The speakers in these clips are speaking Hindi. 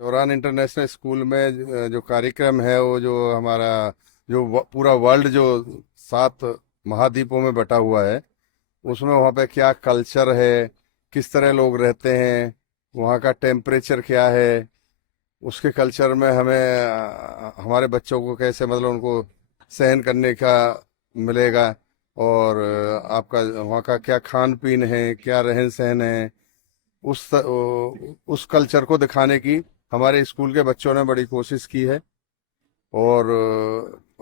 दौरान इंटरनेशनल स्कूल में जो कार्यक्रम है वो जो हमारा पूरा वर्ल्ड जो 7 महाद्वीपों में बटा हुआ है उसमें वहाँ पे क्या कल्चर है, किस तरह लोग रहते हैं, वहाँ का टेम्परेचर क्या है, उसके कल्चर में हमें हमारे बच्चों को कैसे मतलब उनको सहन करने का मिलेगा। और आपका वहाँ का क्या खान पीन है, क्या रहन सहन है, उस कल्चर को दिखाने की हमारे स्कूल के बच्चों ने बड़ी कोशिश की है। और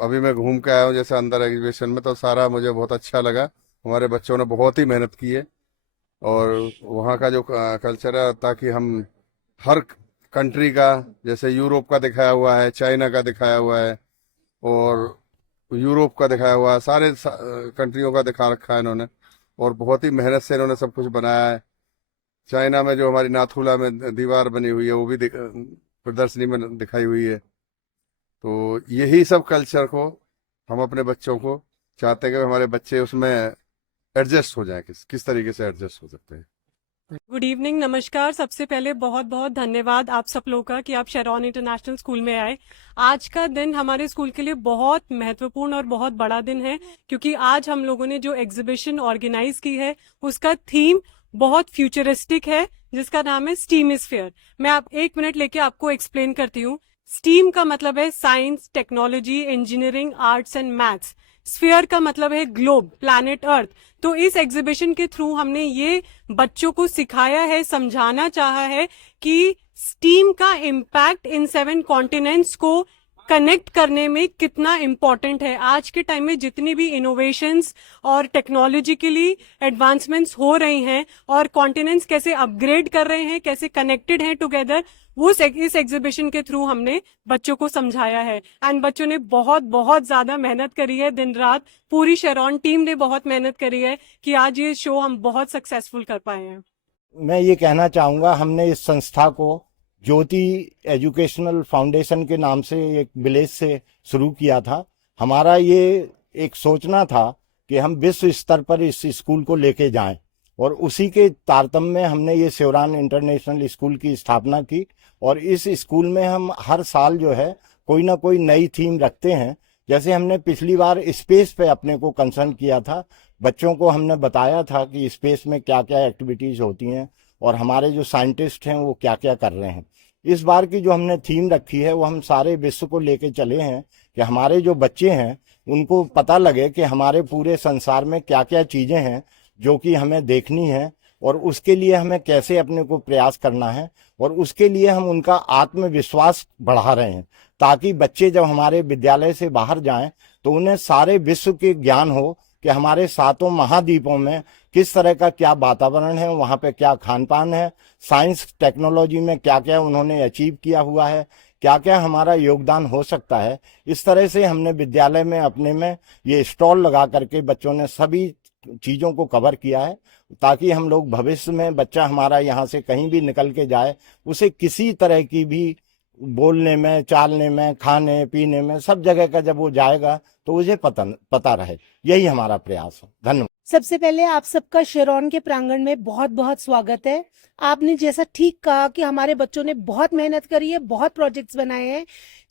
अभी मैं घूम के आया हूँ जैसे अंदर एग्जीबिशन में, तो सारा मुझे बहुत अच्छा लगा। हमारे बच्चों ने बहुत ही मेहनत की है। और वहाँ का जो कल्चर है, ताकि हम हर कंट्री का, जैसे यूरोप का दिखाया हुआ है, चाइना का दिखाया हुआ है, और यूरोप का दिखाया हुआ है, सारे कंट्रियों का दिखा रखा है इन्होंने। और बहुत ही मेहनत से इन्होंने सब कुछ बनाया है। चाइना में जो हमारी नाथुला में दीवार बनी हुई है वो भी प्रदर्शनी में दिखाई हुई है। तो यही सब कल्चर को हम अपने बच्चों को चाहते हैं कि हमारे बच्चे उसमें एडजस्ट हो जाएं, किस तरीके से एडजस्ट हो सकते हैं। गुड इवनिंग, नमस्कार। सबसे पहले बहुत बहुत धन्यवाद आप सब लोग का कि आप शेरॉन इंटरनेशनल स्कूल में आए। आज का दिन हमारे स्कूल के लिए बहुत महत्वपूर्ण और बहुत बड़ा दिन है, क्योंकि आज हम लोगों ने जो एग्जीबिशन ऑर्गेनाइज की है उसका थीम बहुत फ्यूचरिस्टिक है, जिसका नाम है स्टीम स्फीयर। मैं आप 1 मिनट लेके आपको एक्सप्लेन करती हूँ। स्टीम का मतलब है science, technology, engineering, arts and maths. Sphere का मतलब है ग्लोब, प्लैनेट अर्थ। तो इस एग्जीबिशन के थ्रू हमने ये बच्चों को सिखाया है, समझाना चाहा है कि स्टीम का इम्पैक्ट इन 7 कॉन्टिनेंट्स को कनेक्ट करने में कितना इम्पोर्टेंट है। आज के टाइम में जितनी भी इनोवेशंस और टेक्नोलॉजिकली एडवांसमेंट्स हो रही हैं और कॉन्टिनेंट्स कैसे अपग्रेड कर रहे हैं, कैसे कनेक्टेड हैं टुगेदर, वो इस एग्जीबिशन के थ्रू हमने बच्चों को समझाया है। एंड बच्चों ने बहुत बहुत ज्यादा मेहनत करी है, दिन रात पूरी शेरॉन टीम ने बहुत मेहनत करी है कि आज ये शो हम बहुत सक्सेसफुल कर पाए हैं। मैं ये कहना चाहूँगा, हमने इस संस्था को ज्योति एजुकेशनल फाउंडेशन के नाम से एक विलेज से शुरू किया था। हमारा ये एक सोचना था कि हम विश्व स्तर पर इस स्कूल को लेके जाएं, और उसी के तारतम्य में हमने ये शेरॉन इंटरनेशनल स्कूल की स्थापना की। और इस स्कूल में हम हर साल जो है कोई ना कोई नई थीम रखते हैं। जैसे हमने पिछली बार स्पेस पे अपने को कंसर्न किया था, बच्चों को हमने बताया था कि स्पेस में क्या क्या एक्टिविटीज होती हैं और हमारे जो साइंटिस्ट हैं वो क्या क्या कर रहे हैं। इस बार की जो हमने थीम रखी है वो हम सारे विश्व को लेके चले हैं कि हमारे जो बच्चे हैं उनको पता लगे कि हमारे पूरे संसार में क्या क्या चीजें हैं जो कि हमें देखनी है, और उसके लिए हमें कैसे अपने को प्रयास करना है, और उसके लिए हम उनका आत्मविश्वास बढ़ा रहे हैं, ताकि बच्चे जब हमारे विद्यालय से बाहर जाएं तो उन्हें सारे विश्व के ज्ञान हो कि हमारे 7 महाद्वीपों में किस तरह का क्या वातावरण है, वहाँ पे क्या खान पान है, साइंस टेक्नोलॉजी में क्या क्या उन्होंने अचीव किया हुआ है, क्या क्या हमारा योगदान हो सकता है। इस तरह से हमने विद्यालय में अपने में ये स्टॉल लगा करके बच्चों ने सभी चीज़ों को कवर किया है, ताकि हम लोग भविष्य में बच्चा हमारा यहाँ से कहीं भी निकल के जाए, उसे किसी तरह की भी बोलने में, चालने में, खाने पीने में, सब जगह का जब वो जाएगा तो उसे पता रहे। यही हमारा प्रयास है। धन्यवाद। सबसे पहले आप सबका शेरॉन के प्रांगण में बहुत बहुत स्वागत है। आपने जैसा ठीक कहा कि हमारे बच्चों ने बहुत मेहनत करी है, बहुत प्रोजेक्ट्स बनाए हैं।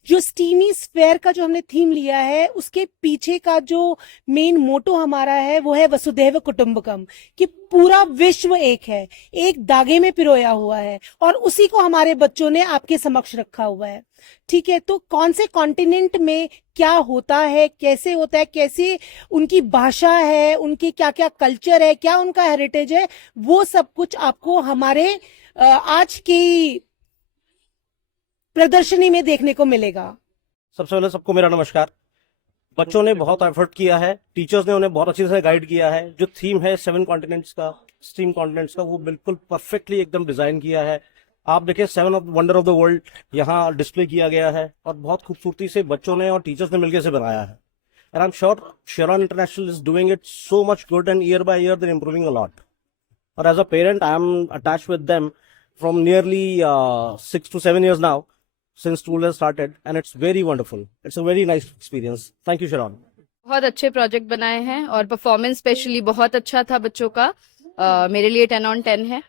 जो स्टीमी स्फेयर का जो हमने थीम लिया है उसके पीछे का जो मेन मोटो हमारा है वो है वसुधैव कुटुंबकम, कि पूरा विश्व एक है, एक धागे में पिरोया हुआ है, और उसी को हमारे बच्चों ने आपके समक्ष रखा हुआ है। ठीक है, तो कौन से कॉन्टिनेंट में क्या होता है, कैसे होता है, कैसे उनकी भाषा है, उनकी क्या क्या कल्चर है, क्या उनका हेरिटेज है, वो सब कुछ आपको हमारे आज की प्रदर्शनी में देखने को मिलेगा। सबसे पहले सबको मेरा नमस्कार। बच्चों ने बहुत एफर्ट किया है, टीचर्स ने उन्हें बहुत अच्छी तरह गाइड किया है। जो थीम है 7 कॉन्टिनेंट्स का, स्ट्रीम कॉन्टिनेंट्स का, वो बिल्कुल परफेक्टली एकदम डिजाइन किया है। आप देखिए 7 of wonder of the world यहाँ डिस्प्ले किया गया है, और बहुत खूबसूरती से बच्चों ने और टीचर्स ने मिलकर इसे बनाया है। And I am sure Sharon international is doing it so much good, and year by year they're improving a lot. और as a parent I am attached with them from nearly 6 to 7 years now, since school has started, and it's very wonderful. It's a very nice experience. Thank you, Sharon. बहुत अच्छे प्रोजेक्ट बनाए हैं और परफॉर्मेंस स्पेशली बहुत अच्छा था बच्चों का। मेरे लिए 10 on 10 है।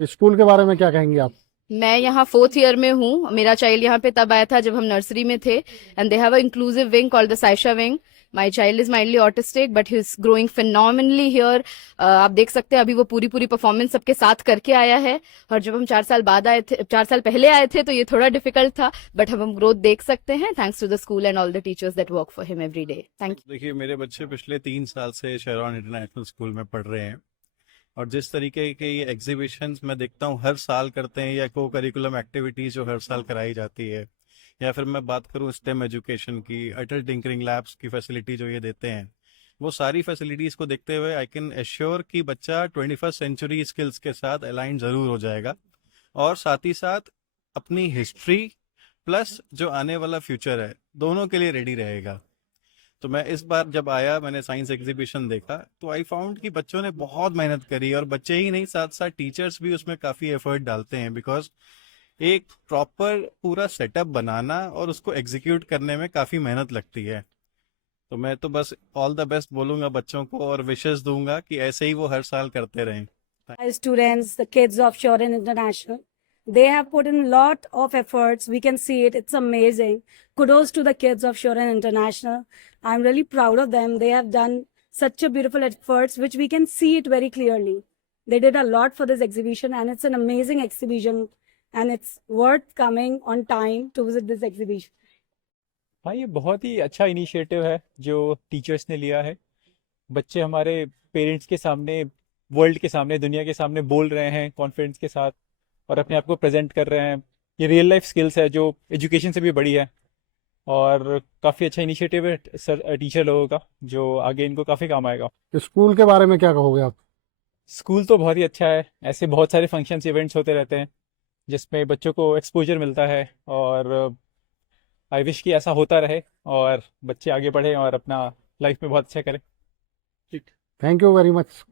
स्कूल के बारे में क्या कहेंगे आप? मैं यहाँ 4th ईयर में हूँ। मेरा चाइल्ड यहाँ पे तब आया था जब हम नर्सरी में थे, and they have a inclusive wing called the Saisha wing. My child is mildly autistic but he is growing phenomenally here. आप देख सकते हैं अभी वो पूरी पूरी परफॉर्मेंस सबके साथ करके आया है। और जब हम 4 साल पहले आए थे तो ये थोड़ा डिफिकल्ट था, बट अब हम ग्रोथ देख सकते हैं thanks to the school and all the teachers that work for him every day. Thank you. देखिए, मेरे बच्चे पिछले 3 साल से शेरॉन इंटरनेशनल स्कूल में पढ़ रहे हैं, और जिस तरीके के ये एग्जीबिशंस मैं देखता हूँ हर साल करते हैं, या को करिकुलम एक्टिविटीज जो हर साल कराई जाती है, या फिर मैं बात करूँ स्टेम एजुकेशन की, अटल टिंकरिंग लैब्स की फैसिलिटी जो ये देते हैं, वो सारी फैसिलिटीज को देखते हुए आई कैन एश्योर कि बच्चा 21st सेंचुरी स्किल्स के साथ अलाइन जरूर हो जाएगा, और साथ ही साथ अपनी हिस्ट्री प्लस जो आने वाला फ्यूचर है दोनों के लिए रेडी रहेगा। तो मैं इस बार जब आया, मैंने साइंस एग्जीबिशन देखा, तो आई फाउंड कि बच्चों ने बहुत मेहनत करी, और बच्चे ही नहीं, साथ साथ टीचर्स भी उसमें काफी एफर्ट डालते हैं, बिकॉज एक प्रॉपर पूरा सेटअप बनाना और उसको एग्जीक्यूट करने में काफी मेहनत लगती है। तो मैं तो बस ऑल द बेस्ट बोलूंगा बच्चों को, और विशेष दूंगा कि ऐसे ही वो हर साल करते रहें। Students, the kids of Shorin International. They have put in a lot of efforts. We can see it. It's amazing. Kudos to the kids of Shorin International. I'm really proud of them. They have done such a beautiful efforts, which we can see it very clearly. They did a lot for this exhibition, and it's an amazing exhibition, and it's worth coming on time to visit this exhibition. हाँ, ये बहुत ही अच्छा इनिशिएटिव है जो टीचर्स ने लिया है। बच्चे हमारे पेरेंट्स के सामने, वर्ल्ड के सामने, दुनिया के सामने बोल रहे हैं कॉन्फिडेंस के साथ, और अपने आप को प्रेजेंट कर रहे हैं। ये रियल लाइफ स्किल्स है जो एजुकेशन से भी बड़ी है, और काफ़ी अच्छा इनिशिएटिव है सर टीचर लोगों का, जो आगे इनको काफ़ी काम आएगा। स्कूल के बारे में क्या कहोगे आप? स्कूल तो बहुत ही अच्छा है। ऐसे बहुत सारे फंक्शंस इवेंट्स होते रहते हैं जिसमें बच्चों को एक्सपोजर मिलता है, और आई विश कि ऐसा होता रहे और बच्चे आगे बढ़े और अपना लाइफ में बहुत अच्छा करें। Thank you very much.